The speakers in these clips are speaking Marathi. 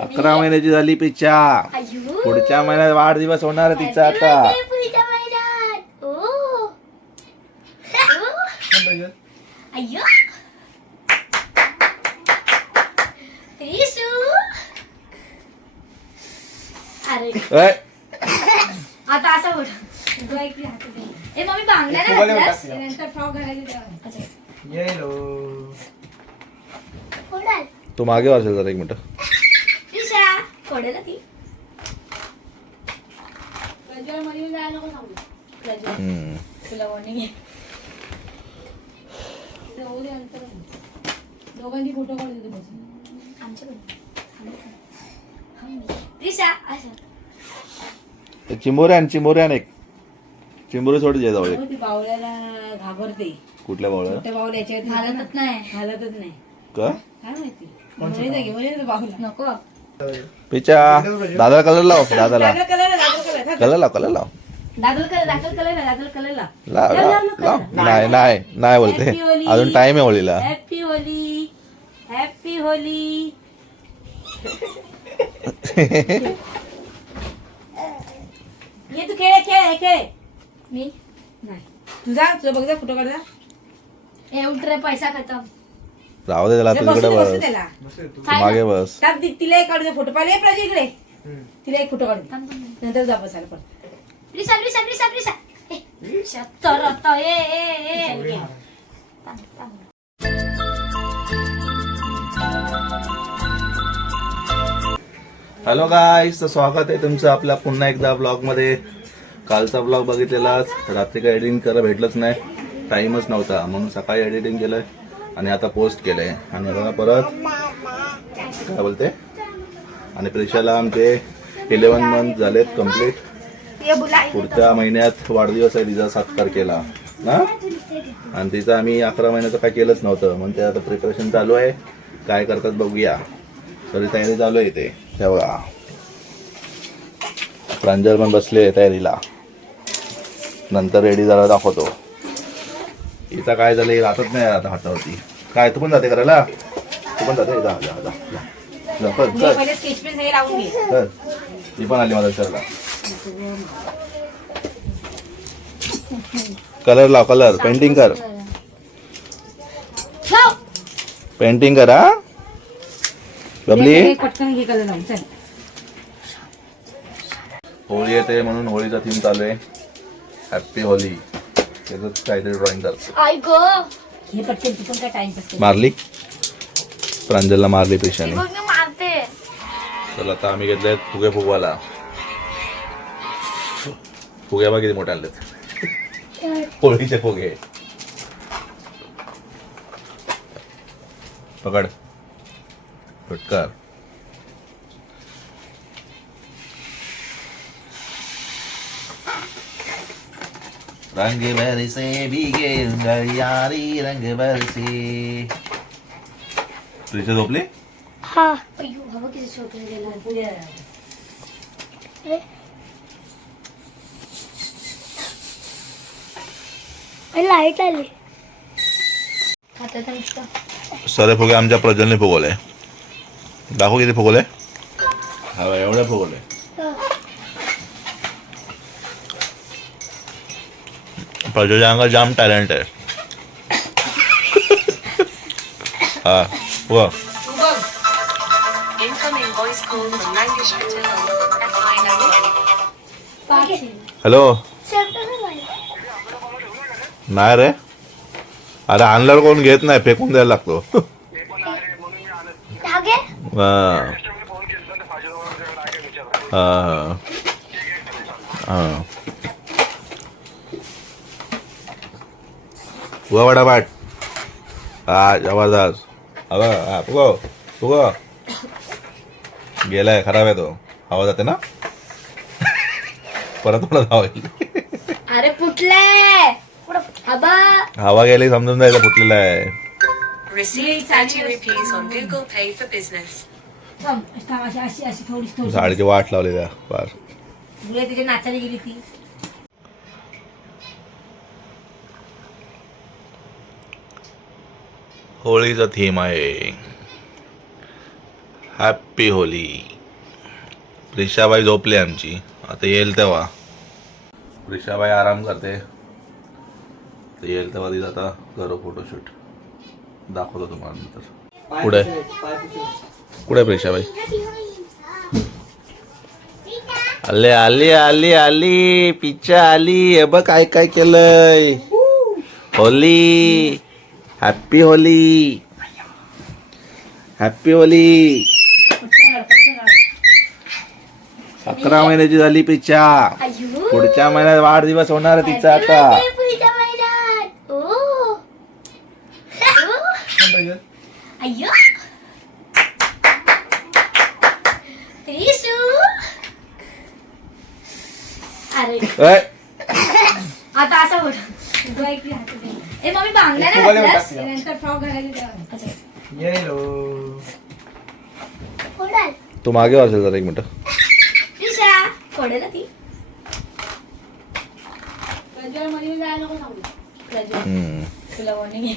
अकरा महिन्याची झाली अय्यो. पुढच्या महिन्यात वाढदिवस होणार तिचा आता. आता असं बोल तू ऐकली हातात घे. ए मम्मी? टाकूया. नंतर फ्रॉक घालायचे तेव्हा. अच्छा. येलो फोडाल. तू मागे वाचेल जरा एक मिनिट. त्रिशा फोडेल ना ती. प्रज्वलमध्ये जायला नको सांगू. प्रज्वल हम्म. तुला वॉर्निंग आहे. ते होऊ दे अंतर दोघांची फोटो काढून आमच्याकडे चिंबोऱ्यान चिंबोऱ्यान एक. चिंबोरी सोड जे जवळ एक. हो, बावळ्याला घाबरते. कुठल्या बावळ्या याच्यात घालतच नाही. घालतच नाही. का? काय माहिती? पिच्छा दादाला कलर लाव दादाला दादर कलर दादर कलर कलर लाव कलर लाव. दादर कलर दादर कलर दादर कलर ला लाव लाव लाव नाही नाही नाही बोलते. अजून टाइम आहे होळीला. हॅपी होली हॅपी होली ये तू खेळ खेळ हे खेळ. मी? नाही. तुझा तुझा बघ जा फोटो काढ जा. ए उठ रे पैसा खतम. राहू दे त्याला बसू तुझ्याकडे बसू मागे बस. ती- तिला एक काढू दे फोटो. पाहिले प्राची इकडे? तिला एक फोटो काढू दे. नंतर जा बसायला पण. प्रिसा प्रिसा प्रिसा प्रिसा ए शत्तर आता ए ए ए थांब, थांब. हॅलो गाईस तर स्वागत आहे तुमचं आपल्या पुन्हा एकदा ब्लॉगमध्ये कालचा ब्लॉग बघितलेलाच. रात्री काय एडिटिंग करायला भेटलंच नाही. टाईमच नव्हता. म्हणून सकाळी एडिटिंग केलंय. आणि आता पोस्ट केलंय. आणि आता परत. काय बोलते? आणि प्रेक्षाला आमचे इलेवन मंथ झालेत कंप्लीट पुढच्या महिन्यात वाढदिवस आहे तिचा सात तारखेला. ना आणि तिचं आम्ही अकरा महिन्याचं काय केलंच नव्हतं. मग ते आता प्रिपरेशन चालू आहे. काय करतात बघूया. तरी तयारी चालू आहे ते तेव्हा प्रांजल पण बसले तयारीला. नंतर रेडी झाला दाखवतो. हिचा काय झालं? राहतच नाही आता हातावरती. काय तू पण जाते करायला? तू पण जाते? जा जा जा कर, कर. ती पण आली माझ्या शरला कलर लाव कलर. पेंटिंग कर. पेंटिंग कर हा? बबली होळी येते म्हणून होळीचा थीम चालू आहे. हॅप्पी होली त्याच काहीतरी ड्रॉइंग कर आई गो. हे पटकन तू पण काय टाइम मारली. प्रांजलला मारली पेशाने. बघ मी मारते. चला आता आम्ही घेतले फुगे फुगवाला. फुगे बघा किती मोठे आणलेत होळीचे फुगे. पकड. फटकार. रंग बरसे भीगे गळियारी रंग बरसे तुझे झोपले हा अय्यो हवा किती छोटून गेला लाइट आली आता तर नुसतं सारे फुगे आमच्या प्रजलने फुगवले दाखव किती फुगवले हा एवढे फुगवले प्रजलच्या अंगात जाम टॅलेंट आहे. हा फुगा हॅलो. नाही रे. अरे आणल्यावर कोण घेत नाही फेकून द्यायला लागतो. धागे हा. हा. वाटापाट हा जबरदस्त. अगं हा फुगो फुगो. गेलाय खराब आहे तो. हवा जाते ना? परत परत हवा गेली अरे फुटले. हवा गेली समजून जायचं फुटलेला आहे. Receive 30 rupees on Google Pay for Business. थांब थांब, अशी अशी अशी थोडी थोडी झाडची वाट लावली त्या फार मुळे तिथे नाचायला गेली ती होळीचा थीम आहे. हॅप्पी होली प्रिशाबाई झोपली आमची. आता येईल तेव्हा. प्रिशाबाई आराम करते. तर येईल तेव्हा तिथं आता करू फोटोशूट दाखवतो तुम्हाला नंतर. पुढे. पुढे प्रिशाबाई आले आली आली आली. पिच्चा आली. हे बघ काय काय केलंय. होली हॅप्पी होली हॅप्पी होली अकरा महिन्याची झाली अय्यो. पुढच्या महिन्यात वाढदिवस होणार आहे तिचा आता. अरे, आता असं तो म्हणतात? तिला. नंतर फ्रॉक तेव्हा. येलो. कोणाल? मागे वाचेल जरा एक मिनिट. प्रिशा कोणाला ती. प्रज्वलमध्ये जायला नको सांगू. प्रज्वल हम्म. तुला वॉर्निंग आहे.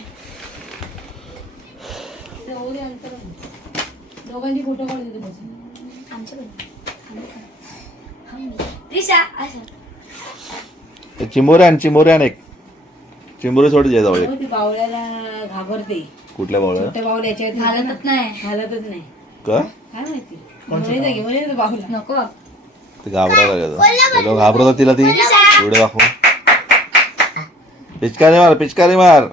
ते होऊ दे अंतर दोघांची फोटो काढून देते बसून आमच्याकडे प्रिशा असं. ते चिंबोऱ्यान चिंबोऱ्यान एक. चिंबोरी सोड जे जाऊ एक ती बावळ्याला घाबरते. कुठल्या बावळ्या घालतच नाही. घालतच नाही. का? काय माहिती? जागी नको. ते घाबरायला लागलं लोक घाबरतात तिला ती. व्हिडिओ दाखव. पिचकारी मार पिचकारी मार.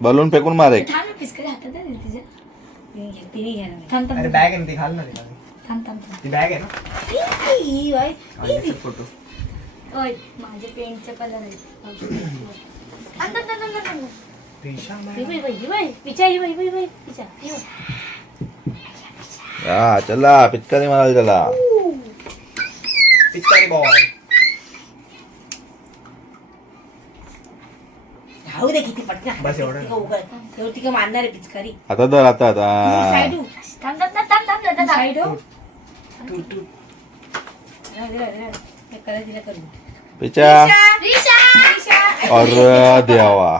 बलून फेकून मार एक. थांब ना पिस्करी हातात आहे तिच्या. तिने घे- तिने घ्या ना. थांब थांब. अरे थांब बॅग आहे ना ती. घाल ना तिला थांब थांब थांब. ती बॅग आहे ना? ई, ओय. आणि फोटो ओय माझे पेंटचे कलर आहेत. थांब, थांब, थांब, थांब, थांब. रिक्षा ही बाई, बाई, ही बाई. पिच्या ही बाई, बाई, बाई, पिच्या, ही बाई. हा चला पिचकारी मारायला चला पिचकारी बॉय राहू दे किती पटकन बस एवढं. ती का उघड तेवढं ती का मारणार आहे पिचकारी आता तर आता आता साईड हो थांब, थांब, थांब, थांब, थांब, थांब, थांब. साईड हो तू तू राहू दे, राहू दे, राहू दे. हे कलर तिला करू रिशा! और देवा.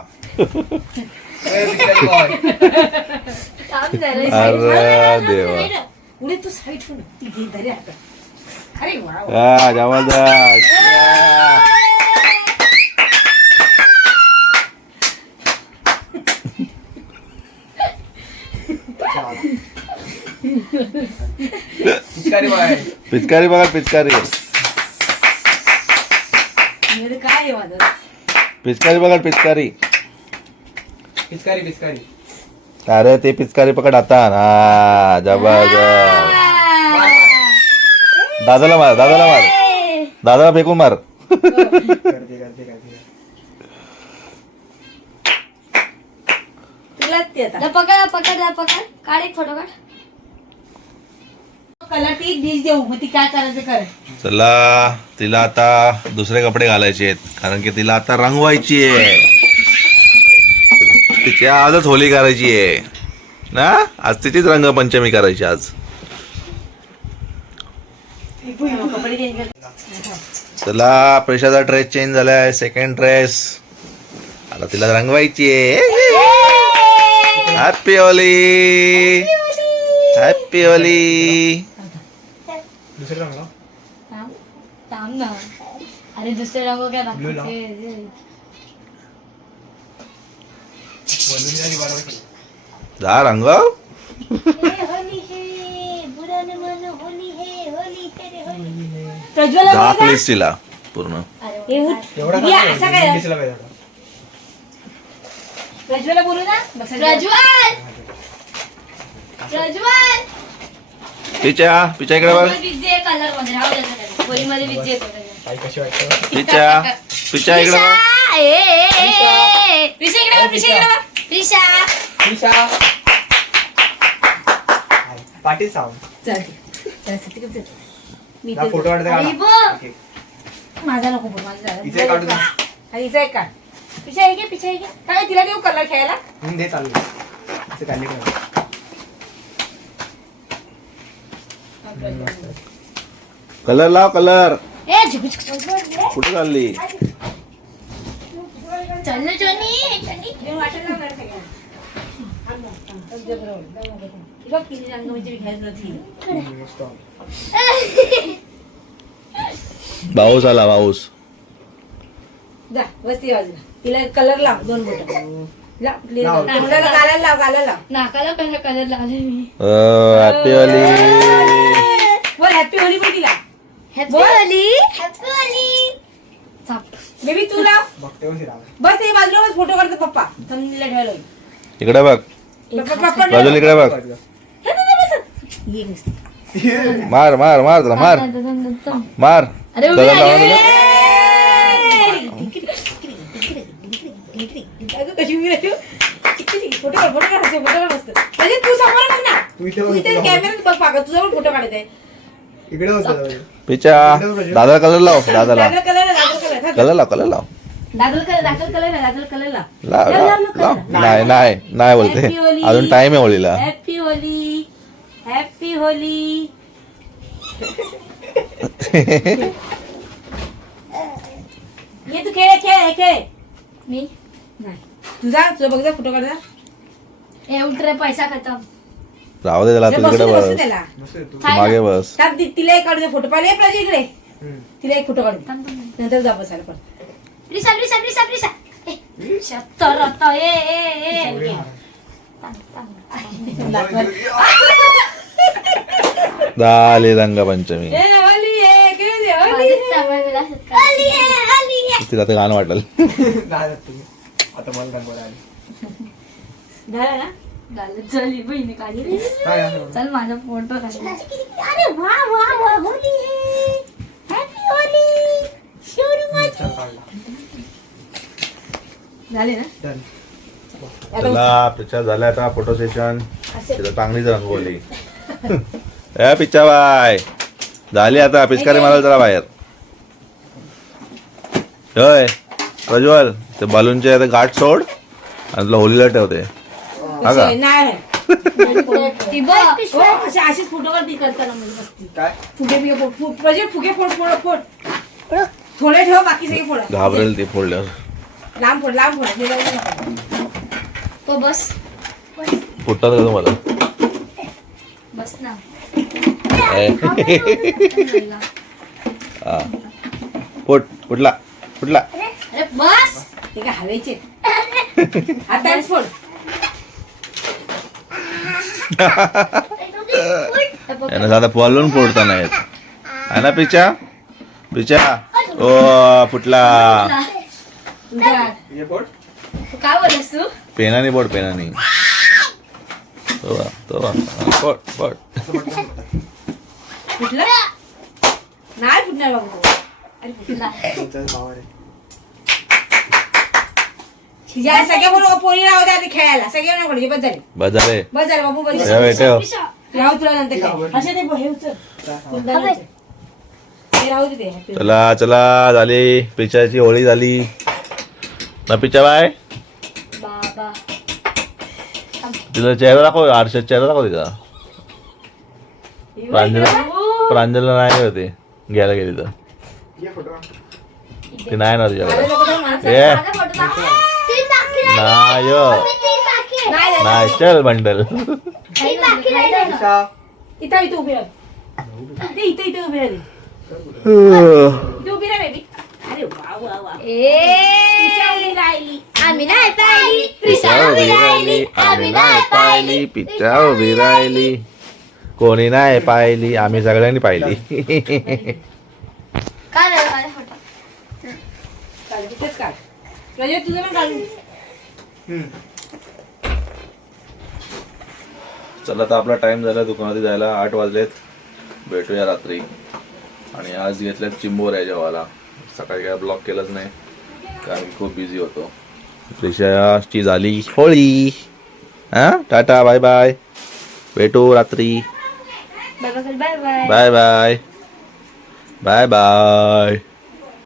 अरे देवा. पुढे तू साईड ना. ती घे धरे आता. अरे वा हा जबरदस्त. पिचकारी बॉय. पिचकारी बघा पिचकारी म्हणजे काय आहे माझं पिचकारी बघा पिचकारी. पिचकारी पिचकारी. अरे ते पिचकारी पकड आता. हा जबरदस्त. दादाला मार दादाला मार. दादाला फेकून मार. पकड पकड पकड. काढ एक फोटो काढ. कलर ती डिश देऊ. मग ती काय करायचं कर चला तिला आता दुसरे कपडे घालायचे आहेत. कारण की तिला आता रंगवायची आहे. तिच्या आजच होली करायची आहे. ना? आज तिचीच रंगपंचमी करायची आज. कपडे कर चला प्रेशाचा ड्रेस चेंज झालाय. सेकंड ड्रेस आता तिला रंगवायची आहे. हॅपी होली हॅपी होली दुसरं रंग? लाव. थांब थांब ना. अरे दुसरे रंग काय Blue लाव. दाखवते बोलून की बरोबर केलं. जा रंग. होली हे बुरा न मन होली हे होली हे रे होली. प्रज्वल झाकलीस तिला पूर्ण. अरे हे एवढा दिव्या, असा काय? दिसला पाहिजे होता. प्रज्वल बोलू ना? प्रज्वल! प्रज्वल! पिच्या पिच्या इकडे बघ. पिच्या पिच्या इकडे बघ. फोटो. माझा नको माझा झाला. हिचा एक काढू दे. हा, हिचा एक काढ पिछा आहे पिछा आहे काय तिला देऊ कलर खेळायला? दे चालू. असं रंग म्हणजे विकायचं नाही. मस्त पाऊस आला पाऊस जा वस्ती बाजूला. तिला कलर लाव दोन बोट. लाव. clear लाव. लाव गालायला लाव. नाकाला कलर कलर लावले मी. हॅपी बेबी तुला बस हे बाजूला फोटो करतो पप्पा. थंबनेलला ठेवायला इकडे बघ. बाजूला इकडे बघ. मार मार मार तुला मार. मार. फोटो काढायचे फोटो काढायचे तू समोर ना. तू इथे कॅमेरा बघ तुझा पण फोटो काढायचा इकडे होतं. पिच्या दादाला कलर लाव दादाला दादर कलर लाव कलर लाव. दादर कलर दादर कलर आहे, दादर कलर लाव. लाव. नाही नाही नाही बोलते. अजून टाइम आहे होळीला हॅपी होली हॅपी होली ये तू खेळ खेळ खेळ. मी? नाही. तुझा तुझा बघ जा फोटो काढा उतरे पैसा खतम. राहू दे त्याला तू तिकडे बसू मागे बस थांब, ति- तिला एक काढू दे फोटो पाहिले प्राची इकडे. तिला एक फोटो काढू दे. थांब, थांब. नंतर जा बसायला पण रिसा रिसा रिसा रिसा ए, शत्तर आता ए ए ए एवढी मारा. थांब, थांब. झाली रंगपंचमी ए, होली आहे, खेळू दे, होली माझंच आहे. चांगलं गेलं असंच काय. तिला ते गाणं वाटलं नाही जात तुम्ही. आता मला रंगवला आली झालं ना झालं, चल बहिणी काढली काय असं? चल माझा फोटो काढ. अरे वा वा वा होली. Happy Holy. शिवरी चल काढला झाले ना? Done. आता चला पिक्चर झाला आता फोटो सेशन. तिला चांगलीच रंगवली ए पिच्चा बाय. झाली आता पिचकारी मारायला जरा बाहेर. होय प्रज्वल ते बलूनचे आता गाठ सोड. आणि तुला होलीला ठेवते. हा कसे? नाही. ती बघ. हो, असे असेच फोटो काढ ती करताना म्हणजे मस्ती काय? फुगे बिगे फोड फु- प्रोजेक्ट फुगे फोड फोड फोड. थोडे ठेव बाकी सगळे फोड. घाबरेल ते फोडल्यावर. लांब फोड लांब फोड. हे जाऊ दे. नका. तो बस. फुटतात का तुम्हाला? बस ना. ए. हा. फुट फुटला फुटला. अरे बस. ते काय हवेचे? आता फोड. એને સાથે પલૂન ફોડતા નહીં આના પીછા પીછા ઓ પુટલા પેનાની બોટ પેનાની તો તો બોટ બોટ ના ફૂટના બાબુ અરે ફૂટલા या सगळ्या बरोबर पोरी राहू द्या आधी खेळायला. सगळे नाही पडले बस झाले. बस झाले बस झाले बाबू बस ठेव, ठेव. राहू तुला नंतर खेळ असे ते हे उचल. फुलदाणी उचल. हे राहू दे ते. happy. चला चला झाली. पिच्याची होळी झाली. ना पिच्या बाय. बाबा. तिचा चेहरा दाखव आरशात चेहरा दाखव तिचा. प्रांजल प्रांजलला नाही होते. घ्यायला गेली तर. ये फोटो ती नाही ना तर माणसं- माझा फोटो दाखव. नाही. चल बंडल तीन बाकी राहिले. ईशा इथं इथं उभी राह. इथे इथे इथे उभी राह. इथे उभी राह बेबी अरे वा वा वा. तिच्या उभी ए राहिली. आम्ही नाही पाहिली. पिच्या उभी राहिली. आम्ही नाही पाहिली. पिच्या उभी राहिली. कोणी नाही पाहिली. आम्ही सगळ्यांनी पाहिली. काय झालं माझा फोटो काढ तिथेच काढ. प्रजोत तुझं पण काढून. हम्म. चला तर आपला टाइम झाला दुकानात जायला. आठ वाजलेत. भेटूया रात्री. आणि आज घेतल्यात आहे जेवायला. सकाळी काय ब्लॉक केलंच नाही कारण खूप बिझी होतो. रिषयाची झाली. होळी. हां? टाटा बाय बाय भेटू रात्री. Bye bye bye bye bye